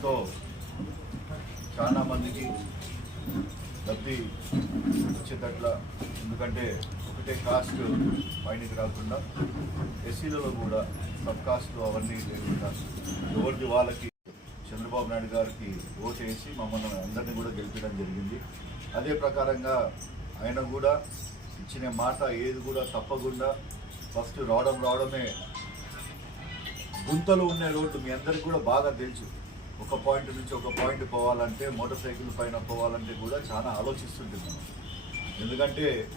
దీంతో చాలా మందికి లబ్ధి వచ్చేటట్ల. ఎందుకంటే ఒకటే కాస్ట్ పైనకి రాకుండా ఎస్సీలలో కూడా సబ్ కాస్ట్లు అవన్నీ లేకుండా ఎవరిది వాళ్ళకి చంద్రబాబు నాయుడు గారికి ఓటు వేసి మమ్మల్ని అందరినీ కూడా గెలిపడం జరిగింది. అదే ప్రకారంగా ఆయన కూడా ఇచ్చిన మాట ఏది కూడా తప్పకుండా ఫస్ట్ రావడం రావడమే. గుంతలు ఉన్న రోడ్డు మీ అందరికి కూడా బాగా తెలుసు. ఒక పాయింట్ నుంచి ఒక పాయింట్ పోవాలంటే మోటార్ సైకిల్ పైన పోవాలంటే కూడా చాలా ఆలోచిస్తుంటుంది మనం. ఎందుకంటే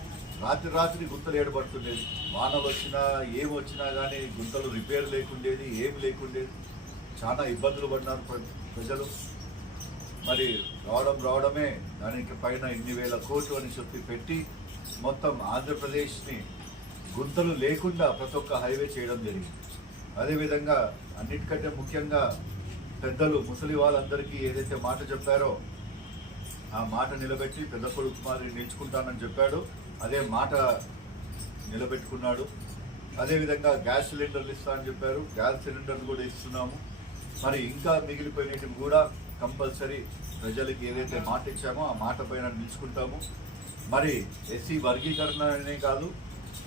రాత్రి రాత్రి గుంతలు ఏడబడుతుండేది. వానలు వచ్చినా ఏం వచ్చినా కానీ గుంతలు రిపేర్ లేకుండేది ఏమి లేకుండేది. చాలా ఇబ్బందులు పడినారు ప్ర- ప్రజలు. మరి రావడం రావడమే దానికి పైన ఇన్ని వేల కోట్లు అని చెప్పి పెట్టి మొత్తం ఆంధ్రప్రదేశ్ని గుంతలు లేకుండా ప్రతి ఒక్క హైవే చేయడం జరిగింది. అదేవిధంగా అన్నిటికంటే ముఖ్యంగా పెద్దలు ముసలి వాళ్ళందరికీ ఏదైతే మాట చెప్పారో ఆ మాట నిలబెట్టి పెద్ద కొడుకు మరి నిలుచుకుంటానని చెప్పాడు. అదే మాట నిలబెట్టుకున్నాడు. అదేవిధంగా గ్యాస్ సిలిండర్లు ఇస్తా అని చెప్పారు. గ్యాస్ సిలిండర్లు కూడా ఇస్తున్నాము. మరి ఇంకా మిగిలిపోయినవి కూడా కంపల్సరీ ప్రజలకి ఏదైతే మాట ఇచ్చామో ఆ మాట పైన నిలుచుకుంటాము. మరి ఎస్సీ వర్గీకరణ అనే కాదు.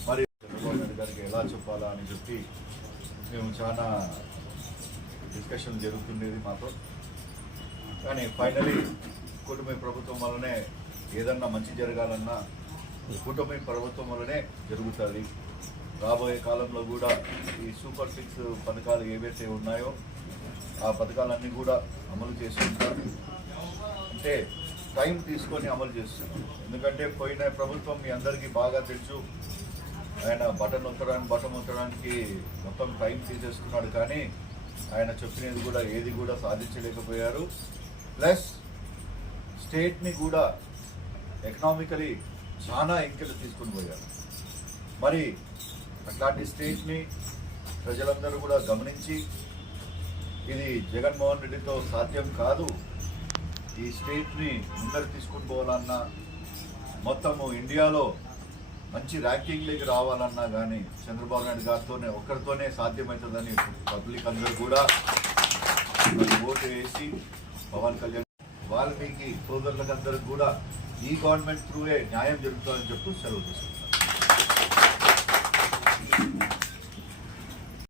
మరి చంద్రబాబు నాయుడు గారికి ఎలా చెప్పాలా అని చెప్పి మేము చాలా డిస్కషన్ జరుగుతుండేది మాతో. కానీ ఫైనలీ కూటమి ప్రభుత్వం వల్లనే ఏదన్నా మంచి జరగాలన్నా కూటమి ప్రభుత్వం వల్లనే జరుగుతుంది. రాబోయే కాలంలో కూడా ఈ సూపర్ సిక్స్ పథకాలు ఏవైతే ఉన్నాయో ఆ పథకాలన్నీ కూడా అమలు చేసుకుంటారు అంటే టైం తీసుకొని అమలు చేస్తున్నాం ఎందుకంటే పోయిన ప్రభుత్వం మీ అందరికీ బాగా తెలుసు. ఆయన బటన్ ఉత్తడానికి బటన్ ఉత్తడానికి మొత్తం టైం తీసేసుకున్నాడు కానీ ఆయన చెప్పినది కూడా ఏది కూడా సాధించలేకపోయారు. ప్లస్ స్టేట్ని కూడా ఎకనామికలీ చాలా ఎంకెలు తీసుకుని పోయారు. మరి అట్లాంటి స్టేట్ని ప్రజలందరూ కూడా గమనించి ఇది జగన్మోహన్ రెడ్డితో సాధ్యం కాదు. ఈ స్టేట్ని ముందరు తీసుకుని పోవాలన్నా మొత్తము ఇండియాలో మంచి ర్యాంకింగ్లోకి రావాలన్నా కానీ చంద్రబాబు నాయుడు గారితోనే ఒక్కరితోనే సాధ్యమవుతుందని పబ్లిక్ అందరూ కూడా ఓటు వేసి పవన్ కళ్యాణ్ వాల్మీకి సోదరులకందరికి కూడా ఈ గవర్నమెంట్ త్రూయే న్యాయం జరుగుతుందని చెప్తూ సెలవు తీసుకుంటాను